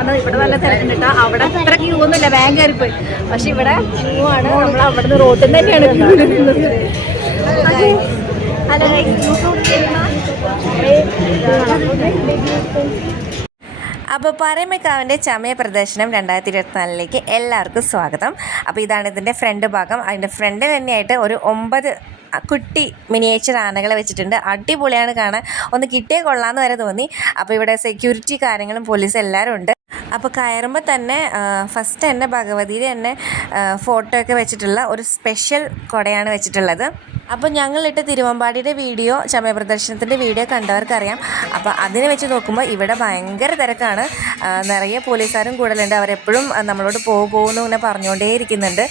ആണ്. ഇവിടെ നല്ല തിരക്കുണ്ട് കേട്ടോ. അവിടെ അത്ര ക്യൂ ഒന്നുമില്ല, വേഗം കയറിപ്പോയി. പക്ഷെ ഇവിടെ ക്യൂ ആണ്. നമ്മൾ അവിടുന്ന് റോട്ടിൽ തന്നെയാണ് ക്യൂ നിൽക്കുന്നത്. ഹലോ അപ്പോൾ പാറമേക്കാവിൻ്റെ ചമയ പ്രദർശനം 2024 എല്ലാവർക്കും സ്വാഗതം. അപ്പോൾ ഇതാണ് ഇതിൻ്റെ ഫ്രണ്ട് ഭാഗം. അതിൻ്റെ ഫ്രണ്ടിൽ തന്നെയായിട്ട് ഒരു 9 കുട്ടി മിനിയേച്ചർ ആനകളെ വെച്ചിട്ടുണ്ട്. അടിപൊളിയാണ് കാണാൻ. ഒന്ന് കിട്ടിയേ കൊള്ളാമെന്ന് വരെ തോന്നി. അപ്പോൾ ഇവിടെ സെക്യൂരിറ്റി കാര്യങ്ങളും പോലീസ് എല്ലാവരും ഉണ്ട്. അപ്പോൾ കയറുമ്പോൾ തന്നെ ഫസ്റ്റ് തന്നെ ഭഗവതിയുടെ തന്നെ ഫോട്ടോ ഒക്കെ വെച്ചിട്ടുള്ള ഒരു സ്പെഷ്യൽ കുടയാണ് വെച്ചിട്ടുള്ളത്. അപ്പോൾ ഞങ്ങളിട്ട് തിരുവമ്പാടിയുടെ വീഡിയോ, ചമയ പ്രദർശനത്തിൻ്റെ വീഡിയോ കണ്ടവർക്കറിയാം. അപ്പോൾ അതിനെ വെച്ച് നോക്കുമ്പോൾ ഇവിടെ ഭയങ്കര തിരക്കാണ്. നിറയെ പോലീസുകാരും കൂടുതലുണ്ട്. അവരെപ്പോഴും നമ്മളോട് പോകുന്നു ഇങ്ങനെ പറഞ്ഞുകൊണ്ടേ ഇരിക്കുന്നുണ്ട്.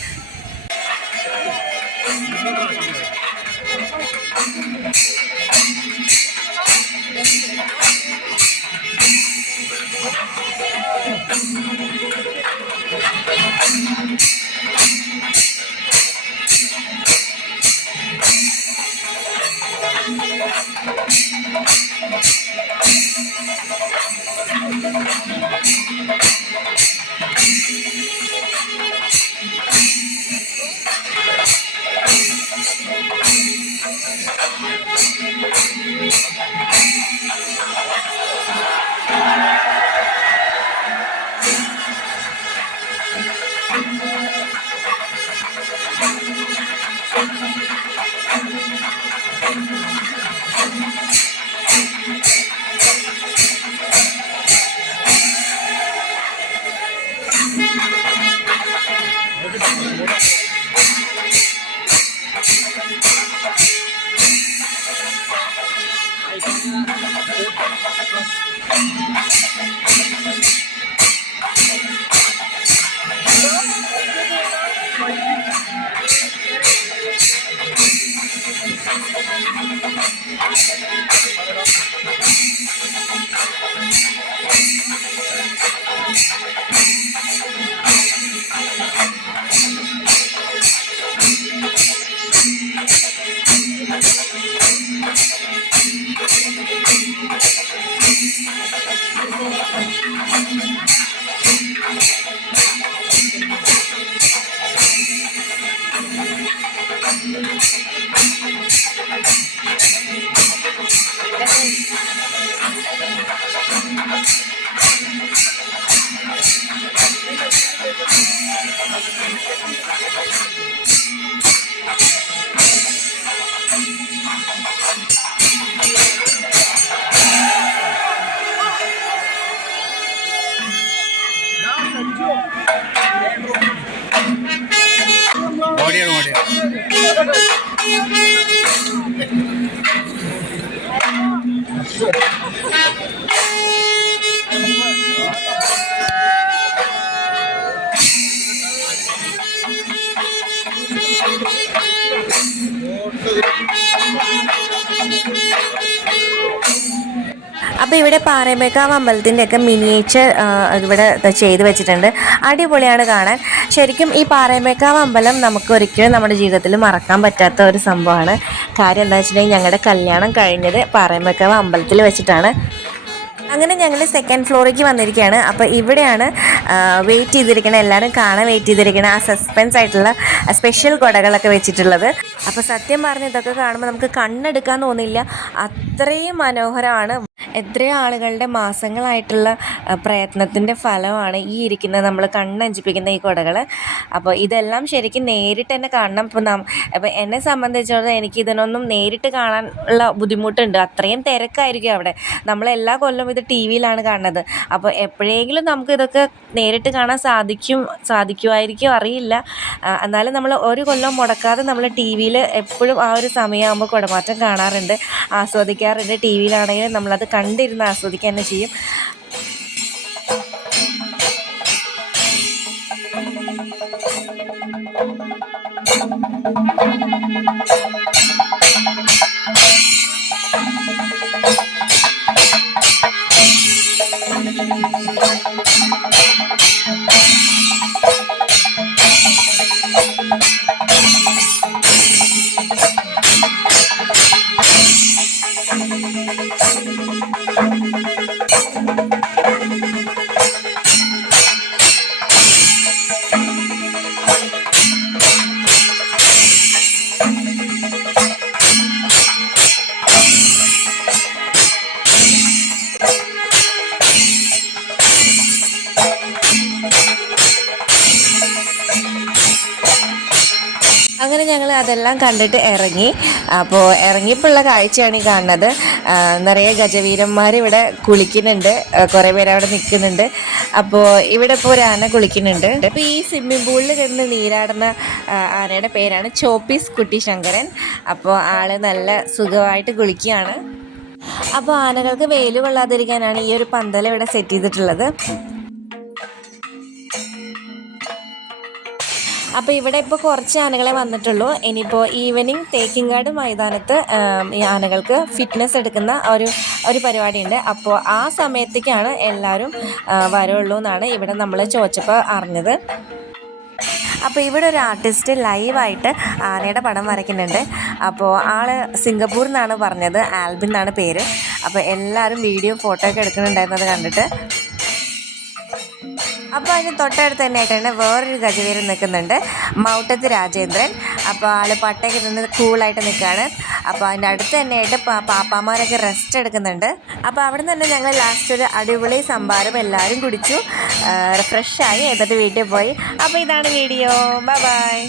അപ്പോൾ ഇവിടെ പാറമേക്കാവ് അമ്പലത്തിൻ്റെയൊക്കെ മിനിയേച്ചർ ഇവിടെ ചെയ്ത് വെച്ചിട്ടുണ്ട്. അടിപൊളിയാണ് കാണാൻ. ശരിക്കും ഈ പാറമേക്കാവ് അമ്പലം നമുക്ക് ഒരിക്കലും നമ്മുടെ ജീവിതത്തിൽ മറക്കാൻ പറ്റാത്ത ഒരു സംഭവമാണ്. കാര്യം എന്താ വെച്ചിട്ടുണ്ടെങ്കിൽ ഞങ്ങളുടെ കല്യാണം കഴിഞ്ഞത് പാറമേക്കാവ് അമ്പലത്തിൽ വെച്ചിട്ടാണ്. അങ്ങനെ ഞങ്ങൾ സെക്കൻഡ് ഫ്ലോറിലേക്ക് വന്നിരിക്കുകയാണ്. അപ്പോൾ ഇവിടെയാണ് വെയിറ്റ് ചെയ്തിരിക്കണ, എല്ലാവരും കാണാൻ വെയിറ്റ് ചെയ്തിരിക്കണ ആ സസ്പെൻസ് ആയിട്ടുള്ള സ്പെഷ്യൽ കുടകളൊക്കെ വെച്ചിട്ടുള്ളത്. അപ്പോൾ സത്യം പറഞ്ഞ് ഇതൊക്കെ കാണുമ്പോൾ നമുക്ക് കണ്ണെടുക്കാൻ തോന്നില്ല, അത്രയും മനോഹരമാണ്. എത്രയോ ആളുകളുടെ മാസങ്ങളായിട്ടുള്ള പ്രയത്നത്തിൻ്റെ ഫലമാണ് ഈ ഇരിക്കുന്ന നമ്മൾ കണ്ണഞ്ചിപ്പിക്കുന്ന ഈ കുടകൾ. അപ്പോൾ ഇതെല്ലാം ശരിക്കും നേരിട്ട് തന്നെ കാണണം. ഇപ്പോൾ എന്നെ സംബന്ധിച്ചിടത്തോളം എനിക്ക് ഇതിനൊന്നും നേരിട്ട് കാണാനുള്ള ബുദ്ധിമുട്ടുണ്ട്. അത്രയും തിരക്കായിരിക്കും അവിടെ. നമ്മളെല്ലാ കൊല്ലം ഇത് ടി വിയിലാണ് കാണുന്നത്. അപ്പോൾ എപ്പോഴെങ്കിലും നമുക്ക് ഇതൊക്കെ നേരിട്ട് കാണാൻ സാധിക്കുമായിരിക്കും, അറിയില്ല. എന്നാലും നമ്മൾ ഒരു കൊല്ലം മുടക്കാതെ നമ്മൾ ടി വിയിൽ എപ്പോഴും ആ ഒരു സമയമാകുമ്പോൾ കുടമാറ്റം കാണാറുണ്ട്, ആസ്വദിക്കാറുണ്ട്. ടി വിയിലാണെങ്കിലും നമ്മളത് കണ്ടിരുന്ന് ആസ്വദിക്കുക തന്നെ ചെയ്യും. അങ്ങനെ ഞങ്ങൾ അതെല്ലാം കണ്ടിട്ട് ഇറങ്ങി. അപ്പോൾ ഇറങ്ങിയപ്പോഴുള്ള കാഴ്ചയാണ് ഈ കാണുന്നത്. നിറയെ ഗജവീരന്മാർ ഇവിടെ കുളിക്കുന്നുണ്ട്, കുറേ പേര് അവിടെ നിൽക്കുന്നുണ്ട്. അപ്പോൾ ഇവിടെ ഇപ്പോൾ ഒരു ആന കുളിക്കുന്നുണ്ട്. അപ്പോൾ ഈ സ്വിമ്മിംഗ് പൂളിൽ കിടന്ന് നീരാടുന്ന ആനയുടെ പേരാണ് ചോപ്പീസ് കുട്ടി ശങ്കരൻ. അപ്പോൾ ആള് നല്ല സുഖമായിട്ട് കുളിക്കുകയാണ്. അപ്പോൾ ആനകൾക്ക് വെയിൽ കൊള്ളാതിരിക്കാനാണ് ഈ ഒരു പന്തൽ ഇവിടെ സെറ്റ് ചെയ്തിട്ടുള്ളത്. അപ്പോൾ ഇവിടെ ഇപ്പോൾ കുറച്ച് ആനകളെ വന്നിട്ടുള്ളൂ. ഇനിയിപ്പോൾ ഈവനിങ് തേക്കിൻകാട് മൈതാനത്ത് ഈ ആനകൾക്ക് ഫിറ്റ്നസ് എടുക്കുന്ന ഒരു പരിപാടിയുണ്ട്. അപ്പോൾ ആ സമയത്തേക്കാണ് എല്ലാവരും വരുള്ളൂ എന്നാണ് ഇവിടെ നമ്മൾ ചോദിച്ചപ്പോൾ അറിഞ്ഞത്. അപ്പോൾ ഇവിടെ ഒരു ആർട്ടിസ്റ്റ് ലൈവായിട്ട് ആനയുടെ പടം വരയ്ക്കുന്നുണ്ട്. അപ്പോൾ ആൾ സിംഗപ്പൂരിൽ നിന്നാണ് പറഞ്ഞത്, ആൽബിൻ എന്നാണ് പേര്. അപ്പോൾ എല്ലാവരും വീഡിയോ ഫോട്ടോ ഒക്കെ എടുക്കുന്നുണ്ടായിരുന്നത് കണ്ടിട്ട്. അപ്പോൾ അതിന് തൊട്ടടുത്ത് തന്നെ ആയിട്ടാണ് വേറൊരു ഗജവീരൻ നിൽക്കുന്നുണ്ട്, മൗട്ടത്ത് രാജേന്ദ്രൻ. അപ്പോൾ ആൾ പട്ടയൊക്കെ നിന്ന് കൂളായിട്ട് നിൽക്കുകയാണ്. അപ്പോൾ അതിൻ്റെ അടുത്ത് തന്നെയായിട്ട് പാപ്പാമാരൊക്കെ റെസ്റ്റ് എടുക്കുന്നുണ്ട്. അപ്പോൾ അവിടെ നിന്ന് തന്നെ ഞങ്ങൾ ലാസ്റ്റ് ഒരു അടിപൊളി സംഭാരം എല്ലാവരും കുടിച്ചു, ഫ്രഷായി, എന്നിട്ട് വീട്ടിൽ പോയി. അപ്പോൾ ഇതാണ് വീഡിയോ. Bye bye.